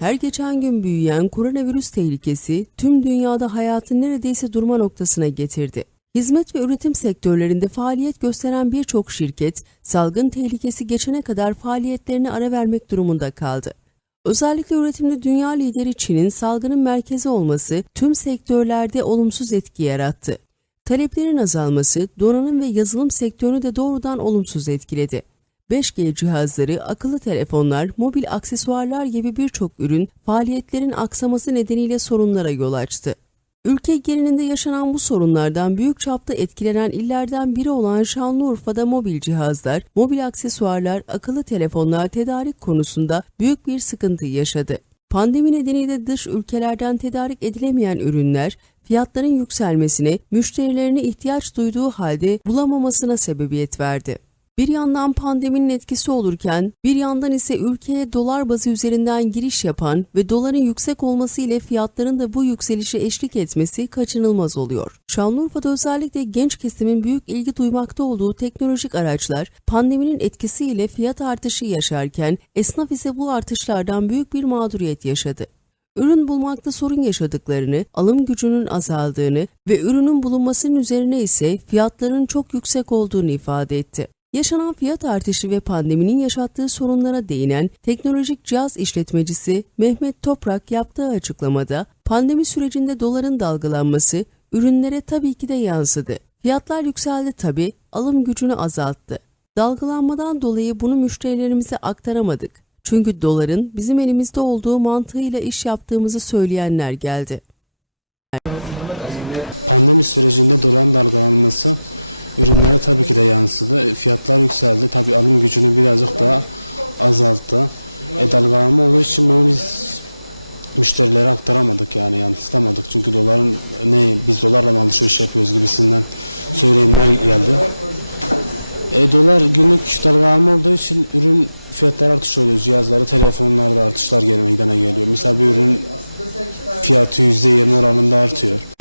Her geçen gün büyüyen koronavirüs tehlikesi tüm dünyada hayatı neredeyse durma noktasına getirdi. Hizmet ve üretim sektörlerinde faaliyet gösteren birçok şirket, salgın tehlikesi geçene kadar faaliyetlerine ara vermek durumunda kaldı. Özellikle üretimde dünya lideri Çin'in salgının merkezi olması tüm sektörlerde olumsuz etki yarattı. Taleplerin azalması donanım ve yazılım sektörünü de doğrudan olumsuz etkiledi. 5G cihazları, akıllı telefonlar, mobil aksesuarlar gibi birçok ürün faaliyetlerin aksaması nedeniyle sorunlara yol açtı. Ülke genelinde yaşanan bu sorunlardan büyük çapta etkilenen illerden biri olan Şanlıurfa'da mobil cihazlar, mobil aksesuarlar, akıllı telefonlar tedarik konusunda büyük bir sıkıntı yaşadı. Pandemi nedeniyle dış ülkelerden tedarik edilemeyen ürünler, fiyatların yükselmesine, müşterilerine ihtiyaç duyduğu halde bulamamasına sebebiyet verdi. Bir yandan pandeminin etkisi olurken, bir yandan ise ülkeye dolar bazı üzerinden giriş yapan ve doların yüksek olması ile fiyatların da bu yükselişe eşlik etmesi kaçınılmaz oluyor. Şanlıurfa'da özellikle genç kesimin büyük ilgi duymakta olduğu teknolojik araçlar, pandeminin etkisiyle fiyat artışı yaşarken, esnaf ise bu artışlardan büyük bir mağduriyet yaşadı ürün bulmakta sorun yaşadıklarını, alım gücünün azaldığını ve ürünün bulunmasının üzerine ise fiyatların çok yüksek olduğunu ifade etti. Yaşanan fiyat artışı ve pandeminin yaşattığı sorunlara değinen teknolojik cihaz işletmecisi Mehmet Toprak yaptığı açıklamada pandemi sürecinde doların dalgalanması ürünlere tabii ki de yansıdı. Fiyatlar yükseldi tabii, alım gücünü azalttı. Dalgalanmadan dolayı bunu müşterilerimize aktaramadık. Çünkü doların bizim elimizde olduğu mantığıyla iş yaptığımızı söyleyenler geldi. Pandemi sürecinde doların dalgalanması ürünlere tabii ki de yansıdı. Fiyatlar yükseldi. Tabii alım gücünü birazcık daha azalttı. E, dalgalanma olduğu için bunu biz müşterilere aktaramadık yani yansıtamadık. Çünkü doların ne biz dolarla mı alışveriş yapıyoruz gibisinden söylemler geldi. E, dolar günlük dalgalanma olduğu için ürün fiyatları artış oluyor. Cihazları, telefonlarda artışlar gelme meydana geliyor. Misal bir ürün fiyatı %20 oranında artıyor.